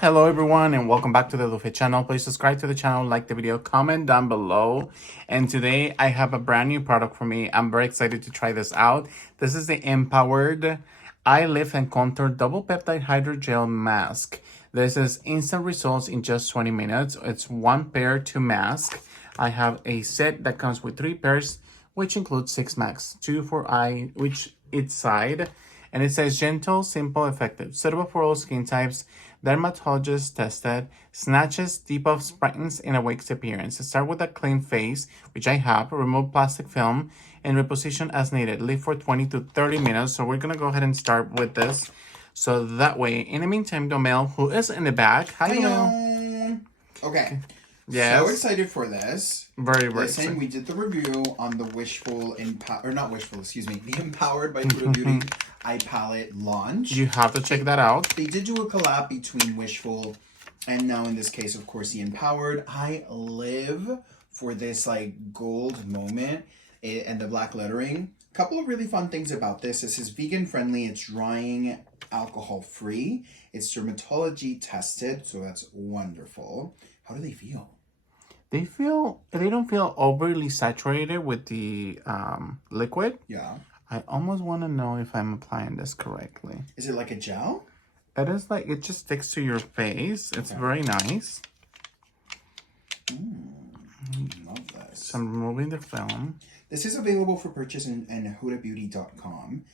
Hello everyone and welcome back to the Luffy channel. Please subscribe to the channel, like the video, comment down below. And today I have a brand new product for me. I'm very excited to try this out. This is the Empowered Eye Lift and Contour Double Peptide Hydrogel Mask. This is instant results in just 20 minutes. It's one pair to mask. I have a set that comes with 3 pairs, which includes 6 masks, 2 for eye, which each side. And it says gentle, simple, effective, suitable for all skin types, dermatologist tested, snatches, debuffs, brightens, and awakes appearance. Start with a clean face, which I have, remove plastic film, and reposition as needed. Leave for 20 to 30 minutes. So we're gonna go ahead and start with this. So that way, in the meantime, Domel, who is in the back. Hi, Domel. Okay. Yes. So excited for this. Very Listen, we did the review on the the Empowered by Huda Beauty eye palette launch. You have to check that out. They did do a collab between Wishful and now in this case, of course, the Empowered. I live for this like gold moment and the black lettering. A couple of really fun things about this. This is vegan friendly. It's drying, alcohol free. It's dermatology tested, so that's wonderful. How do they feel? They don't feel overly saturated with the liquid. Yeah. I almost want to know if I'm applying this correctly. Is it like a gel? It is like, it just sticks to your face. It's very nice. Love this. So I'm removing the film. This is available for purchase in hudabeauty.com.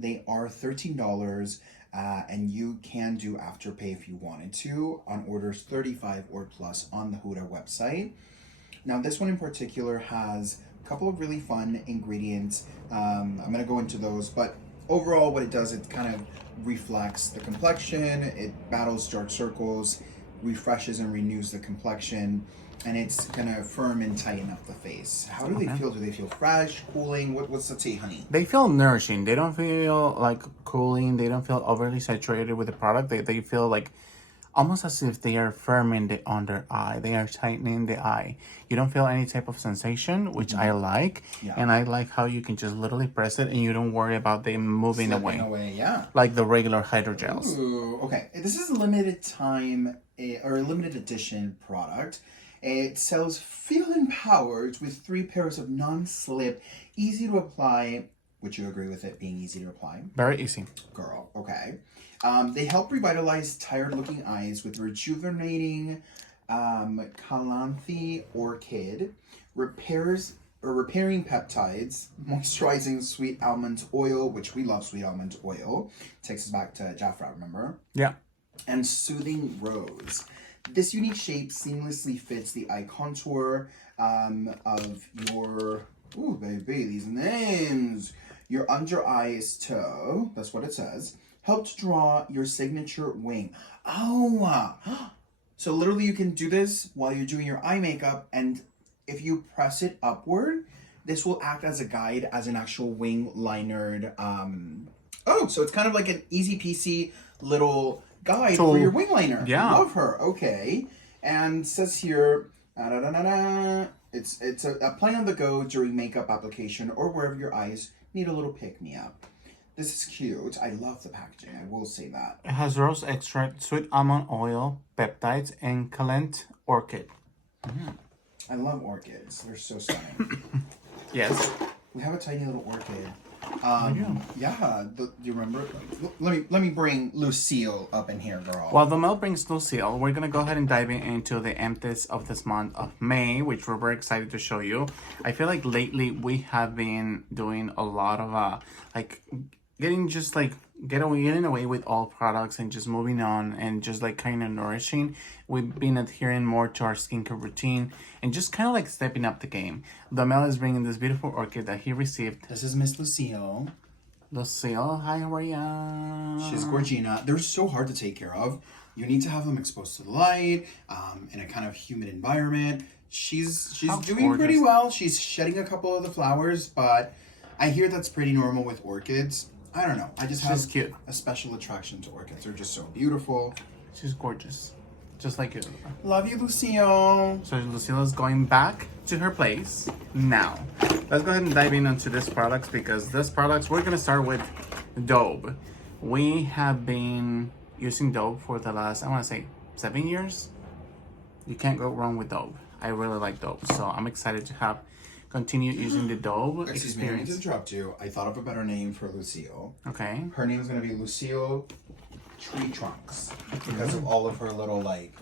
They are $13. And you can do Afterpay if you wanted to on orders 35 or plus on the Huda website. Now this one in particular has a couple of really fun ingredients. I'm going to go into those, but overall what it does, it kind of reflects the complexion, it battles dark circles, refreshes and renews the complexion, and it's gonna firm and tighten up the face. How do they feel? Do they feel fresh, cooling? What's the tea, honey? They feel nourishing. They don't feel like cooling. They don't feel overly saturated with the product. They feel like almost as if they are firming the under eye. They are tightening the eye. You don't feel any type of sensation, which I like. Yeah. And I like how you can just literally press it and you don't worry about them moving away. Yeah. Like the regular hydrogels. Ooh, okay. This is a limited time or a limited edition product. It sells Feel Empowered with 3 pairs of non-slip, easy to apply. Would you agree with it being easy to apply? Very easy. Girl, okay. They help revitalize tired-looking eyes with rejuvenating Calanthe Orchid, repairing peptides, moisturizing sweet almond oil, which we love sweet almond oil. Takes us back to Jafra, remember? Yeah. And soothing rose. This unique shape seamlessly fits the eye contour of your, ooh baby, these names. Your under eyes toe, that's what it says. Help to draw your signature wing. Oh, so literally you can do this while you're doing your eye makeup, and if you press it upward, this will act as a guide, as an actual wing linered. So it's kind of like an easy peasy little guide for your wing liner. Yeah. Love her. Okay. And says here, it's apply on the go during makeup application or wherever your eyes need a little pick-me-up. This is cute. I love the packaging. I will say that. It has rose extract, sweet almond oil, peptides, and Calanthe Orchid. I love orchids. They're so stunning. Yes. We have a tiny little orchid. Yeah. Do you remember? Let me bring Lucille up in here, girl. While the mail brings Lucille, we're gonna go ahead and dive into the empties of this month of May, which we're very excited to show you. I feel like lately we have been doing a lot of like getting away with all products and just moving on and just like kind of nourishing. We've been adhering more to our skincare routine and just kind of like stepping up the game. Domel is bringing this beautiful orchid that he received. This is Miss Lucille. Lucille, hi, how are ya? She's Gorgina. They're so hard to take care of. You need to have them exposed to the light, in a kind of humid environment. She's doing pretty well. She's shedding a couple of the flowers, but I hear that's pretty normal with orchids. I don't know. I just have cute. A special attraction to orchids. They're just so beautiful. She's gorgeous. Just like you. Love you, Lucille. So Lucille is going back to her place now. Let's go ahead and dive in onto this products, because this products, we're going to start with Daube. We have been using Dove for the last, I want to say, 7 years. You can't go wrong with Dove. I really like Dove, so I'm excited to have continue using the Dove Excuse me, I need to experience. interrupt you. I thought of a better name for Lucille. Okay. Her name is going to be Lucille Tree Trunks because of all of her little like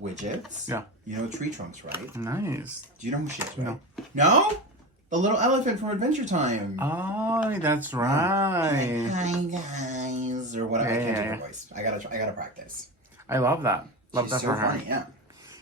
widgets. Yeah. You know Tree Trunks, right? Nice. Do you know who she is? Right? No. No? The little elephant from Adventure Time. Oh, that's right. Hi guys, or whatever. I can't do Yeah. her voice. I gotta practice. I love that. Love She's that so for her. funny, yeah.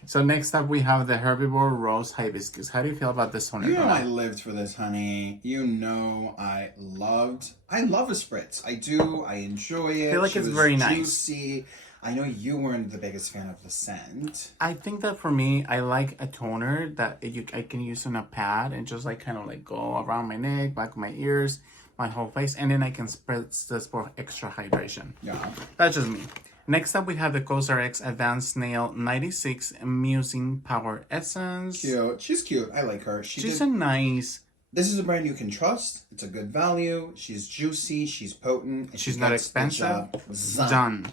So next up we have the Herbivore Rose Hibiscus. How do you feel about this one? You know girl? I lived for this, honey. You know I love a spritz. I do. I enjoy it. I feel like She it's was very nice. juicy. I know you weren't the biggest fan of the scent. I think that for me, I like a toner that I can use on a pad and just like kind of like go around my neck, back of my ears, my whole face, and then I can spritz this for extra hydration. Yeah. That's just me. Next up, we have the CosRX Advanced Nail 96 Musing Power Essence. Cute. She's cute. I like her. She's a nice. This is a brand you can trust. It's a good value. She's juicy. She's potent. And She's she not gets the expensive. job done. Done.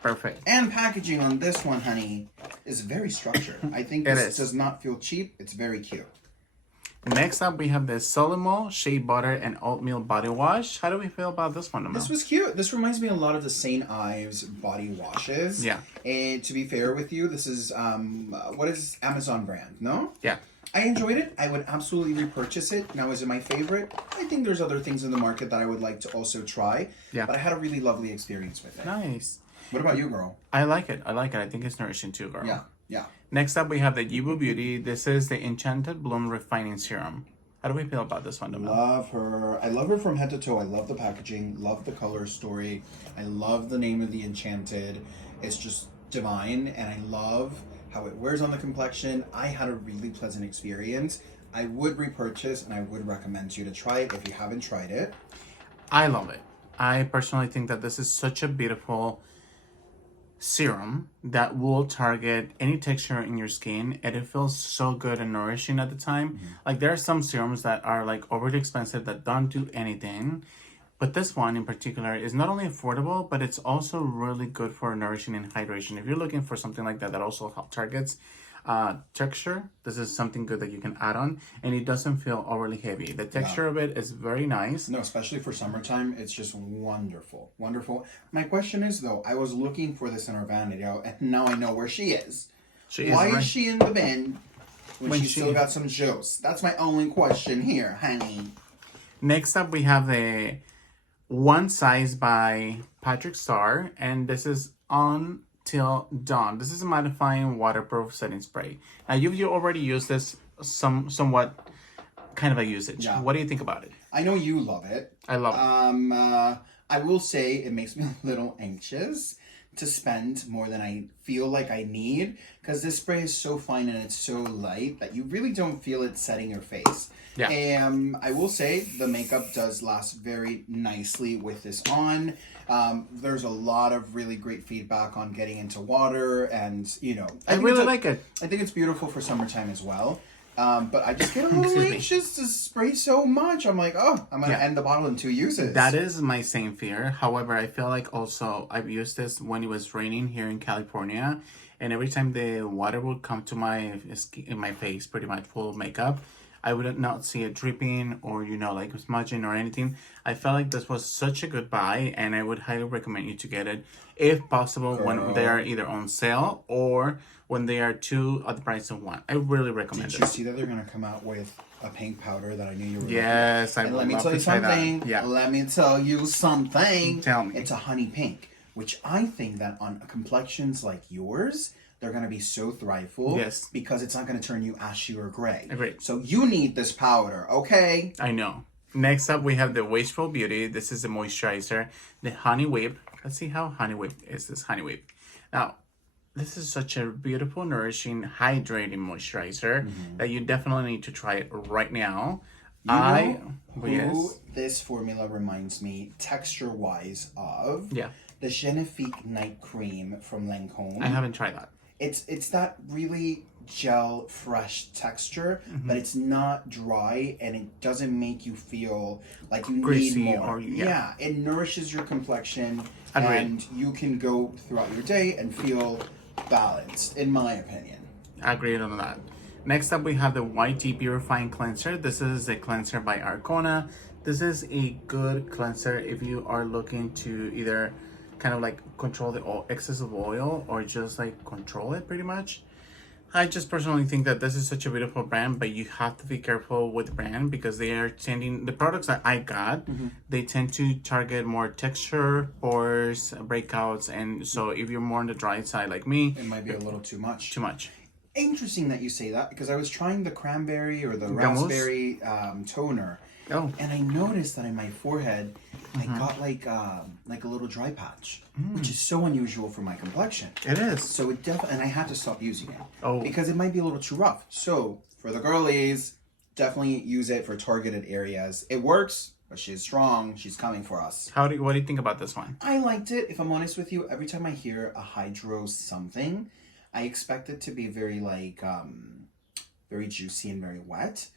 Perfect. And packaging on this one, honey, is very structured. I think It this is. does not feel cheap. It's very cute. Next up, we have the Solimo Shea Butter and Oatmeal Body Wash. How do we feel about this one, Amel? This was cute. This reminds me a lot of the St. Ives body washes. Yeah. And to be fair with you, this is what is Amazon brand? No. Yeah. I enjoyed it. I would absolutely repurchase it. Now, is it my favorite? I think there's other things in the market that I would like to also try. Yeah. But I had a really lovely experience with it. Nice. What about you, girl? I like it. I like it. I think it's nourishing too, girl. Yeah. Yeah. Next up, we have the Yibu Beauty. This is the Enchanted Bloom Refining Serum. How do we feel about this one, Amel? Love her. I love her from head to toe. I love the packaging. Love the color story. I love the name of the Enchanted. It's just divine, and I love how it wears on the complexion. I had a really pleasant experience. I would repurchase, and I would recommend you to try it if you haven't tried it. I love it. I personally think that this is such a beautiful serum that will target any texture in your skin, and it feels so good and nourishing at the time. Like there are some serums that are like overly expensive that don't do anything, but this one in particular is not only affordable, but it's also really good for nourishing and hydration. If you're looking for something like that that also targets texture, this is something good that you can add on, and it doesn't feel overly heavy. The texture of it is very nice. No, especially for summertime, it's just wonderful. Wonderful. My question is, though, I was looking for this in our vanity, and now I know where she is. Why is she in the bin when she still got some juice? That's my only question here, honey. Next up, we have the One Size by Patrick Starr, and this is on Till Dawn. This is a mattifying waterproof setting spray. Now you already used this somewhat kind of a usage. Yeah. What do you think about it? I know you love it. I love it. I will say it makes me a little anxious to spend more than I feel like I need, because this spray is so fine and it's so light that you really don't feel it setting your face. Yeah. I will say the makeup does last very nicely with this on. There's a lot of really great feedback on getting into water, and I really like it. I think it's beautiful for summertime as well. But I just get a little anxious to spray so much. I'm like, oh, I'm gonna end the bottle in 2 uses. That is my same fear. However, I feel like also I've used this when it was raining here in California, and every time the water would come to my skin, in my face, pretty much full of makeup, I would not see it dripping or like smudging or anything. I felt like this was such a good buy, and I would highly recommend you to get it if possible when they are either on sale or when they are two at the price of one. I really recommend it. Did you see that they're gonna come out with a pink powder that I knew you were? Yes, I and would let me love tell to you try that. something. Yeah. Let me tell you something. Tell me. It's a honey pink, which I think that on complexions like yours, they're going to be so thriveful. Yes. Because it's not going to turn you ashy or gray. Agreed. So you need this powder, okay? I know. Next up, we have the Wishful Beauty. This is the moisturizer, the Honey Whip. Let's see how Honey Whip is this Honey Whip. Now, this is such a beautiful, nourishing, hydrating moisturizer that you definitely need to try it right now. This formula reminds me, texture-wise, of Yeah. the Genifique Night Cream from Lancome. I haven't tried that. It's that really gel fresh texture, but it's not dry and it doesn't make you feel like you Greasy need more. or- yeah. It nourishes your complexion Agreed. and you can go throughout your day and feel balanced, in my opinion. Agreed on that. Next up, we have the YG Purifying Cleanser. This is a cleanser by Arcona. This is a good cleanser if you are looking to either kind of like control the excess of oil or just like control it pretty much. I just personally think that this is such a beautiful brand, but you have to be careful with the brand because they are tending, the products that I got, they tend to target more texture, pores, breakouts, and so if you're more on the dry side like me, It might be a little too much. too much. Interesting that you say that because I was trying the cranberry or the raspberry toner, and I noticed that in my forehead I got like a little dry patch, which is so unusual for my complexion. It is. So it definitely, and I had to stop using it Oh. because it might be a little too rough. So for the girlies, definitely use it for targeted areas. It works, but she's strong. She's coming for us. What do you think about this one? I liked it. If I'm honest with you, every time I hear a hydro something, I expect it to be very like very juicy and very wet.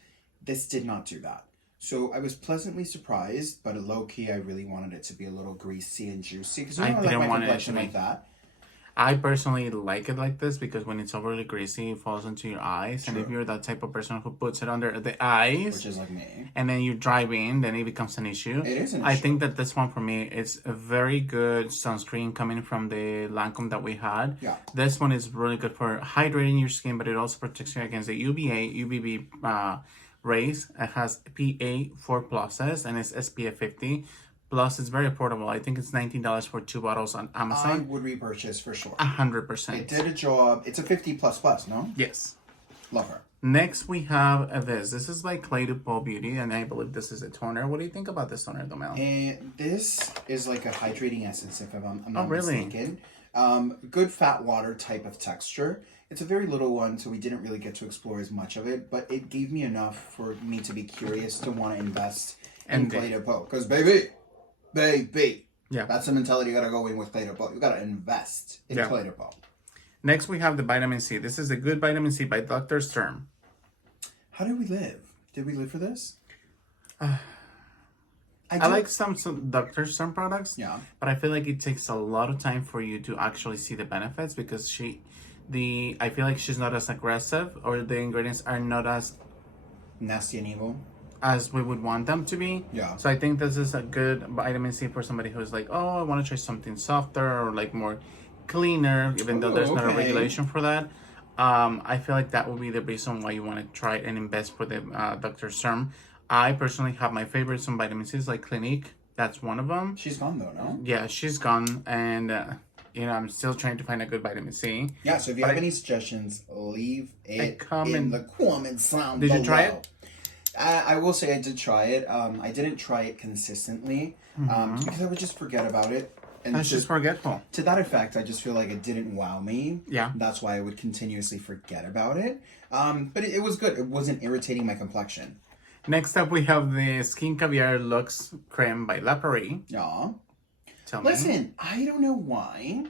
This did not do that. So I was pleasantly surprised, but low key, I really wanted it to be a little greasy and juicy because I like my complexion like that. I personally like it like this because when it's overly greasy, it falls into your eyes. True. And if you're that type of person who puts it under the eyes, Which is like me, and then you drive in, then it becomes an issue. it is an issue. I think that this one for me is a very good sunscreen coming from the Lancome that we had. Yeah. This one is really good for hydrating your skin, but it also protects you against the UVB rays. It has PA 4+, and it's SPF 50. Plus, it's very affordable. I think it's $19 for 2 bottles on I Amazon. would repurchase for sure. 100%. It did a job. It's a 50++, no? Yes. Love her. Next, we have this. This is by Clé de Peau Beauty, and I believe this is a toner. What do you think about this toner, Domel? And this is like a hydrating essence, if I'm not really? mistaken. Good fat water type of texture. It's a very little one, so we didn't really get to explore as much of it, but it gave me enough for me to be curious to want to invest in Clé de Peau. Because baby, yeah, that's the mentality you gotta go in with Clé de Peau. You gotta invest in Clé de Peau. Next, we have the vitamin C. This is a good vitamin C by Dr. Sturm. How did we live? Did we live for this? I like some Dr. Sturm products, Yeah. but I feel like it takes a lot of time for you to actually see the benefits because I feel like she's not as aggressive, or the ingredients are not as Nasty and evil. as we would want them to be. Yeah. So I think this is a good vitamin C for somebody who's like, oh, I want to try something softer or like more cleaner, even though there's not a regulation for that. I feel like that would be the reason why you want to try and invest for the Dr. Sturm. I personally have my favorites on vitamin C's, like Clinique. That's one of them. She's gone though, no? Yeah, she's gone, and I'm still trying to find a good vitamin C. Yeah, so if you have any suggestions, leave it in the comments down below. Did you try it? I will say I did try it. I didn't try it consistently because I would just forget about it. And That's just forgetful. To that effect, I just feel like it didn't wow me. Yeah. That's why I would continuously forget about it. But it was good. It wasn't irritating my complexion. Next up, we have the Skin Caviar Luxe Creme by La Prairie. Yeah. Tell me. Listen, I don't know why.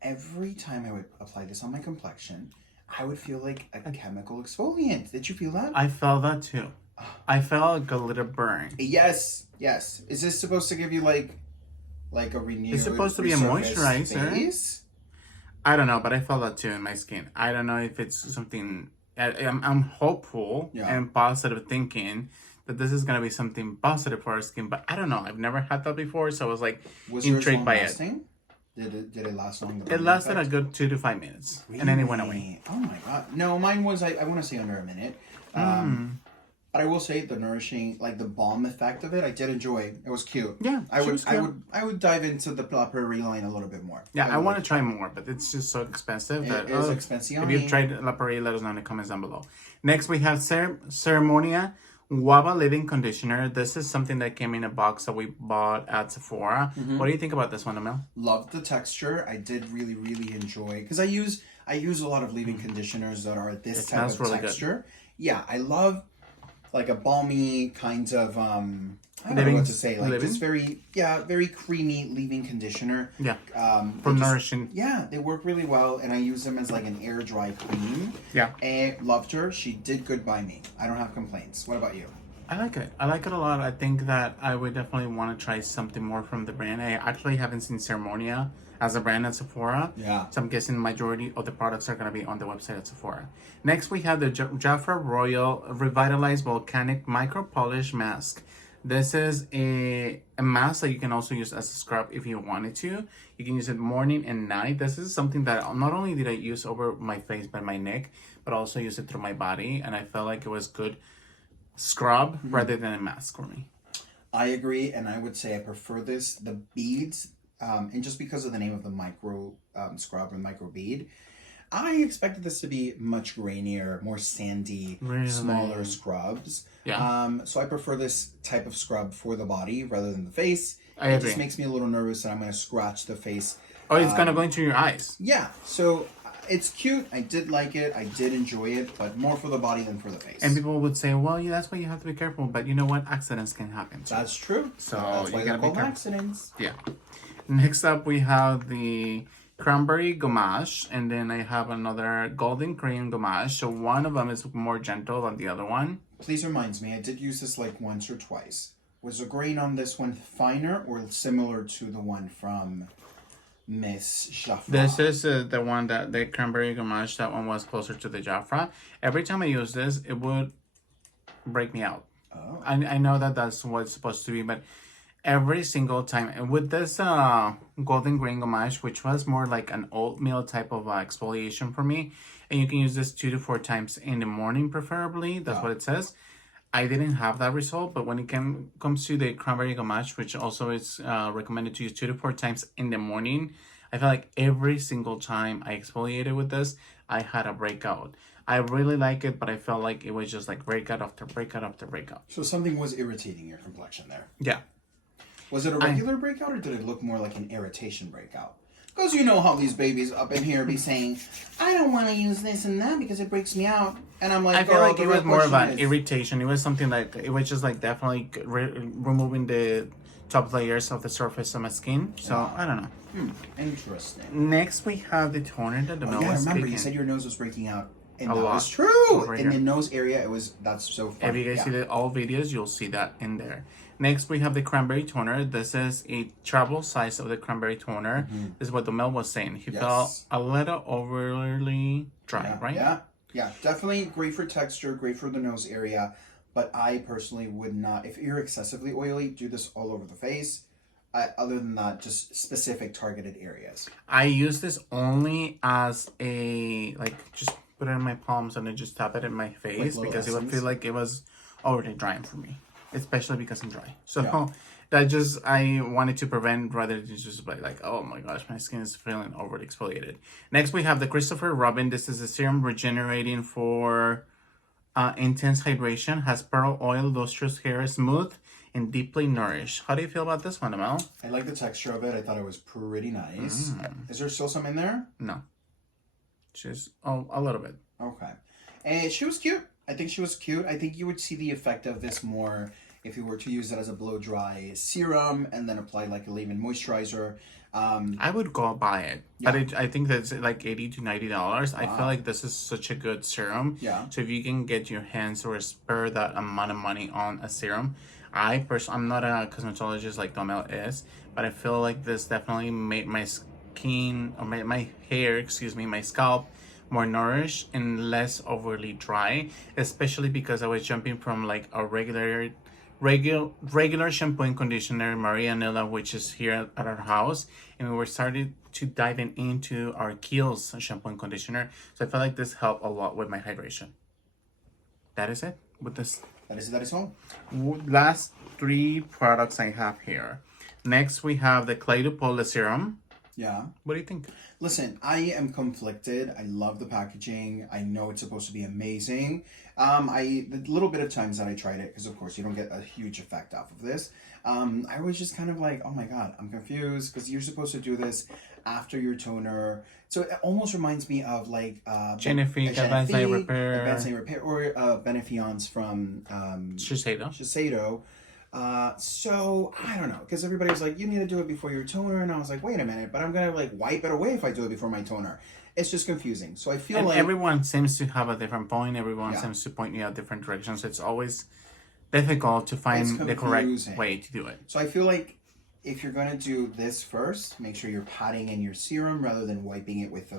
Every time I would apply this on my complexion, I would feel like a chemical exfoliant. Did you feel that? I felt that too. I felt like a little burn. Yes. Is this supposed to give you like a renewed? It's supposed to be a moisturizer. Face? I don't know, but I felt that too in my skin. I don't know if it's something. I'm hopeful and positive thinking that this is gonna be something positive for our skin, but I don't know. I've never had that before, so I was like intrigued by it. Did it last long? It lasted a good 2 to 5 minutes, and then it went away. Oh my god! No, mine was I want to say under a minute. But I will say the nourishing, like the balm effect of it, I did enjoy. It was cute. Yeah, I would dive into the La Prairie line a little bit more. Yeah, I want to try more, but it's just so expensive. It is expensive. If you've tried La Prairie, let us know in the comments down below. Next, we have Ceremonia Guava Living Conditioner. This is something that came in a box that we bought at Sephora. What do you think about this one, Amel? Loved the texture. I did really, really enjoy, because I use a lot of leaving conditioners that are this type of texture. Good. Yeah, I love like a balmy kind of I don't know what to say, like just very very creamy leave-in conditioner. Yeah. For nourishing. Yeah, they work really well, and I use them as like an air dry cream. Yeah. And loved her. She did good by me. I don't have complaints. What about you? I like it. I like it a lot. I think that I would definitely want to try something more from the brand. I actually haven't seen Ceremonia as a brand at Sephora. Yeah. So I'm guessing majority of the products are going to be on the website at Sephora. Next, we have the Jafra Royal Revitalized Volcanic Micro Polish Mask. This is a mask that you can also use as a scrub if you wanted to. You can use it morning and night. This is something that not only did I use over my face by my neck, but also use it through my body. And I felt like it was good scrub rather than a mask for me. I agree, and I would say I prefer the beads, and just because of the name of the micro scrub and micro bead, I expected this to be much grainier, more sandy, smaller scrubs. Yeah. So I prefer this type of scrub for the body rather than the face. I agree. It just makes me a little nervous that I'm going to scratch the face. Oh, it's gonna go into your eyes. Yeah, so it's cute. I did like it. I did enjoy it, but more for the body than for the face. And people would say, well, yeah, that's why you have to be careful. But you know what? Accidents can happen. That's true. So that's why you they're gotta be called careful. accidents. Yeah. Next up, we have the cranberry gommage, and then I have another golden cream gommage. So one of them is more gentle than the other one. Please remind me, I did use this like once or twice. Was the grain on this one finer or similar to the one from Miss Jafra? This is the one that the cranberry gommage. That one was closer to the Jafra. Every time I use this, it would break me out. Oh. I know that that's what it's supposed to be, but every single time, and with this golden green gommage, which was more like an oatmeal type of exfoliation for me, and you can use this 2 to 4 times in the morning preferably. That's what it says. I didn't have that result, but when it comes to the cranberry gommage, which also is recommended to use 2 to 4 times in the morning, I feel like every single time I exfoliated with this, I had a breakout. I really like it, but I felt like it was just like breakout after breakout after breakout. So something was irritating your complexion there. Yeah. Was it a regular breakout, or did it look more like an irritation breakout? Because you know how these babies up in here be saying, I don't want to use this and that because it breaks me out. And I'm like, I feel like the it was real more of question an is- irritation. It was something like, it was just like definitely removing the top layers of the surface of my skin. So, I don't know. Interesting. Next, we have the toner that the Oh, Mel yeah, I was remember speaking. you said your nose was breaking out. And A that lot. was true. Over In here. the nose area, that's so funny. If you guys see the all videos, you'll see that in there. Next, we have the cranberry toner. This is a travel size of the cranberry toner. This is what the Mel was saying. He felt a little overly dry, right? Yeah, definitely great for texture, great for the nose area. But I personally would not, if you're excessively oily, do this all over the face. Other than that, just specific targeted areas. I use this only as a, like, just put it in my palms and then just tap it in my face because it would feel like it was already drying for me, especially because I'm dry. So that just, I wanted to prevent rather than just like, oh my gosh, my skin is feeling overly exfoliated. Next, we have the Christopher Robin. This is a serum regenerating for intense hydration, has pearl oil, lustrous hair, smooth and deeply nourished. How do you feel about this one, Amel? I like the texture of it. I thought it was pretty nice. Is there still some in there? No. Just, a little bit. Okay. And she was cute. I think she was cute. I think you would see the effect of this more if you were to use it as a blow-dry serum and then apply like a leave-in moisturizer. I would go buy it, but I think that's like $80 to $90. I feel like this is such a good serum. Yeah. So if you can get your hands or spare that amount of money on a serum, I'm not a cosmetologist like Domel is, but I feel like this definitely made my skin or my hair, my scalp more nourished and less overly dry, especially because I was jumping from like a regular shampoo and conditioner, Maria Nilla, which is here at our house, and we were starting to dive into our Kiehl's shampoo and conditioner. So I felt like this helped a lot with my hydration. That is it with this. That is all. Last 3 products I have here. Next, we have the Clay to Pull serum. Yeah. What do you think? Listen, I am conflicted. I love the packaging. I know it's supposed to be amazing. The little bit of times that I tried it, because of course you don't get a huge effect off of this. I was just kind of like, oh my god, I'm confused because you're supposed to do this after your toner. So it almost reminds me of like Genifique, Advanced Night Repair. Advanced Night Repair, or Benefiance from Shiseido. Shiseido. So I don't know, because everybody was like, you need to do it before your toner, and I was like, wait a minute, but I'm gonna like wipe it away if I do it before my toner. It's just confusing. So I feel And like everyone seems to have a different point. Everyone Yeah. seems to point you out different directions. It's always difficult to find the correct confusing. way to do it. So I feel like if you're gonna do this first, make sure you're patting in your serum rather than wiping it with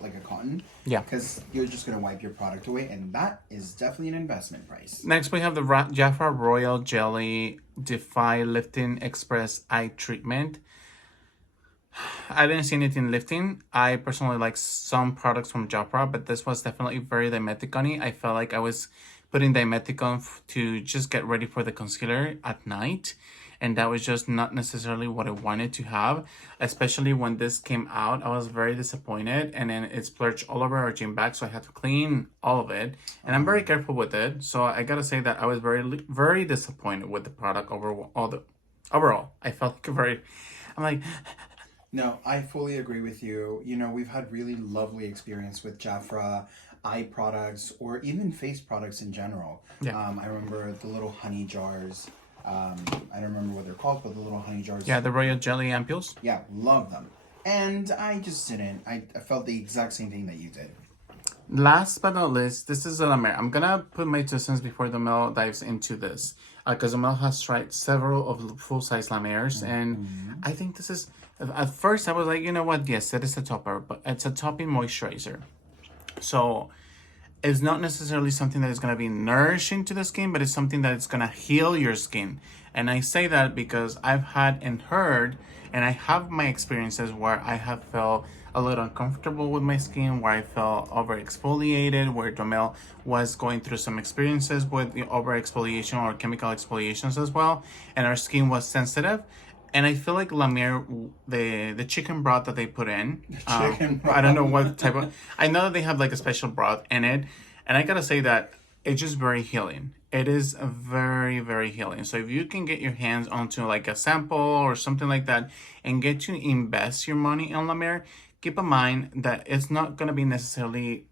like a cotton. Yeah. Because you're just gonna wipe your product away, and that is definitely an investment price. Next, we have the Jafra Royal Jelly Defy Lifting Express Eye Treatment. I didn't see anything lifting. I personally like some products from Jafra, but this was definitely very dimetic-y. I felt like I was putting dimetic on to just get ready for the concealer at night. And that was just not necessarily what I wanted to have, especially when this came out. I was very disappointed, and then it splurged all over our gym bag, so I had to clean all of it. And I'm very careful with it, so I gotta say that I was very disappointed with the product overall. I felt I'm like, No, I fully agree with you. You know, we've had really lovely experience with Jafra eye products, or even face products in general. Yeah. I remember the little honey jars. I don't remember what they're called, but the little honey jars. yeah, the Royal Jelly ampules. Yeah, love them. And I just didn't. I felt the exact same thing that you did. Last but not least, this is a La Mer. I'm gonna put my 2 cents before the Mel dives into this, because the Mel has tried several of full-size La Mers, and I think this is. At first, I was like, you know what? Yes, it is a topper, but it's a topping moisturizer. So it's not necessarily something that is going to be nourishing to the skin, but it's something that is going to heal your skin. And I say that because I've had and heard, and I have my experiences where I have felt a little uncomfortable with my skin, where I felt over exfoliated, where Domel was going through some experiences with the over exfoliation or chemical exfoliations as well, and our skin was sensitive. And I feel like La Mer, the chicken broth that they put in, Chicken broth. I don't know what type of, I know that they have like a special broth in it, and I gotta say that it's just very healing. It is very, very healing. So if you can get your hands onto like a sample or something like that and get to invest your money in La Mer, keep in mind that it's not gonna be necessarily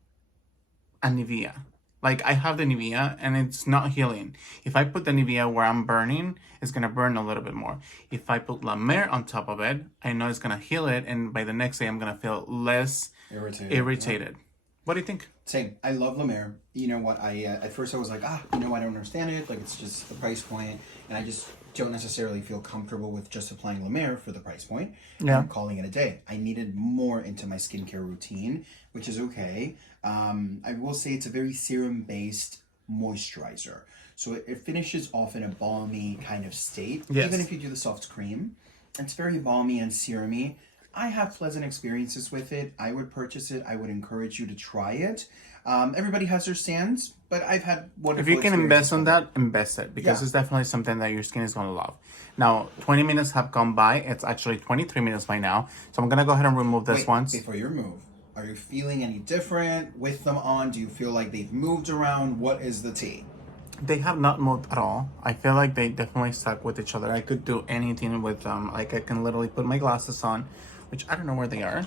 a Nivea. Like, I have the Nivea, and it's not healing. If I put the Nivea where I'm burning, it's going to burn a little bit more. If I put La Mer on top of it, I know it's going to heal it, and by the next day, I'm going to feel less irritated. Yeah. What do you think? Same. I love La Mer. You know what? I at first I was like, I don't understand it. Like, it's just the price point, and I just don't necessarily feel comfortable with just applying La Mer for the price point. Yeah. I'm calling it a day. I needed more into my skincare routine, which is okay. I will say it's a very serum-based moisturizer. So it finishes off in a balmy kind of state. Yes. Even if you do the soft cream, it's very balmy and serum-y. I have pleasant experiences with it. I would purchase it. I would encourage you to try it. Everybody has their stands, but I've had wonderful If you can invest on experiences that, invest it, because Yeah. it's definitely something that your skin is going to love. Now, 20 minutes have gone by. It's actually 23 minutes by now. So I'm going to go ahead and remove this Wait, once. before you remove, are you feeling any different with them on? Do you feel like they've moved around? What is the tea? They have not moved at all. I feel like they definitely stuck with each other. I could do anything with them. Like, I can literally put my glasses on, which I don't know where they are,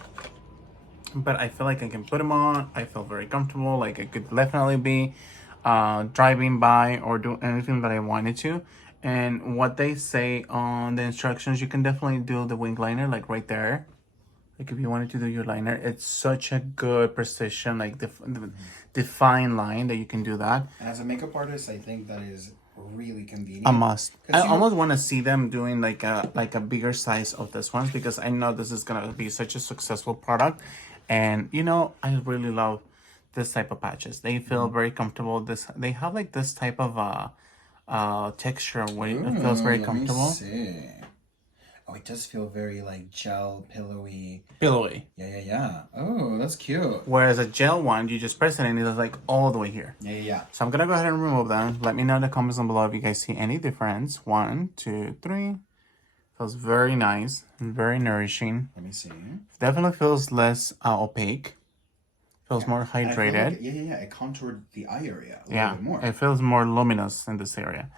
but I feel like I can put them on. I feel very comfortable. Like, I could definitely be driving by or do anything that I wanted to. And what they say on the instructions, you can definitely do the wing liner, like right there. Like, if you wanted to do your liner, it's such a good precision, like defined line that you can do that. And as a makeup artist, I think that is really convenient. A must. 'Cause I almost want to see them doing like a bigger size of this one, because I know this is gonna be such a successful product, and you know, I really love this type of patches. They feel very comfortable. They have like this type of texture where it feels very comfortable. Let me see. Oh, it does feel very like gel, pillowy. Pillowy. Yeah. Oh, that's cute. Whereas a gel one, you just press it and it's like all the way here. Yeah. So I'm gonna go ahead and remove them. Let me know in the comments down below if you guys see any difference. 1, 2, 3. Feels very nice and very nourishing. Let me see. Definitely feels less opaque. Feels more hydrated. Like, it contoured the eye area a little bit more. It feels more luminous in this area.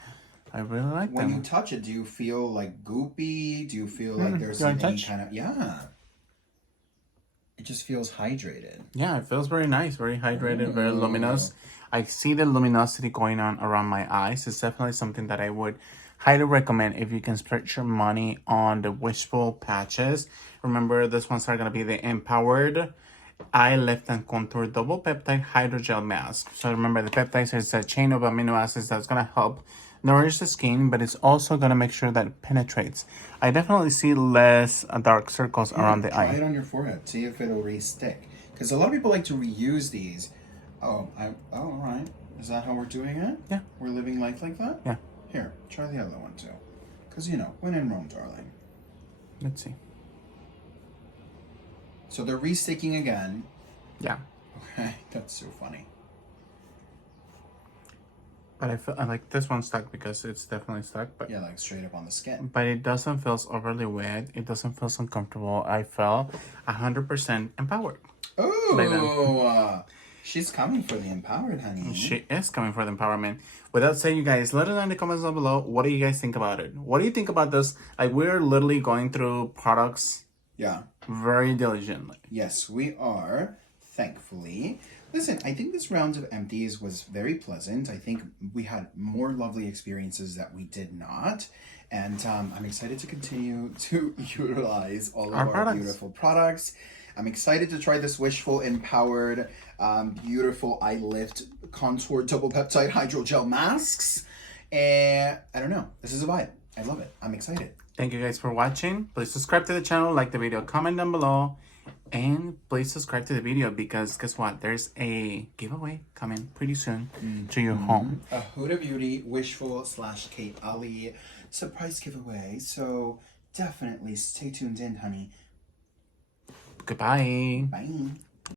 I really like When them. you touch it, do you feel like goopy? Do you feel like there's any kind of It just feels hydrated. Yeah, it feels very nice, very hydrated, very luminous. I see the luminosity going on around my eyes. It's definitely something that I would highly recommend if you can spread your money on the Wishful patches. Remember, these ones are going to be the Empowered Eye Lift and Contour Double Peptide Hydrogel Mask. So remember, the peptides is a chain of amino acids that's going to help nourish the skin, but it's also going to make sure that it penetrates. I definitely see less dark circles around the Try eye. it on your forehead. See if it'll re-stick. Because a lot of people like to reuse these. Oh, all right. Is that how we're doing it? Yeah. We're living life like that? Yeah. Here, try the other one too. Because, you know, when in Rome, darling. Let's see. So they're re-sticking again. Yeah. Okay, that's so funny. But I feel I like this one stuck because it's definitely stuck. But Yeah, like straight up on the skin. but it doesn't feel overly wet. It doesn't feel uncomfortable. I felt 100% empowered. Oh, she's coming for the empowered, honey. She is coming for the empowerment. Without saying, you guys, let us know in the comments down below. What do you guys think about it? What do you think about this? Like, we're literally going through products Yeah. very diligently. Yes, we are, thankfully. Listen, I think this round of empties was very pleasant. I think we had more lovely experiences that we did not. And I'm excited to continue to utilize all of Our our products. beautiful products. I'm excited to try this Wishful Empowered beautiful eye lift contour double peptide hydrogel masks. And I don't know. This is a vibe. I love it. I'm excited. Thank you guys for watching. Please subscribe to the channel, like the video, comment down below. And please subscribe to the video because guess what? There's a giveaway coming pretty soon to your home. A Huda Beauty Wishful / Kate Ali surprise giveaway. So definitely stay tuned in, honey. Goodbye. Bye.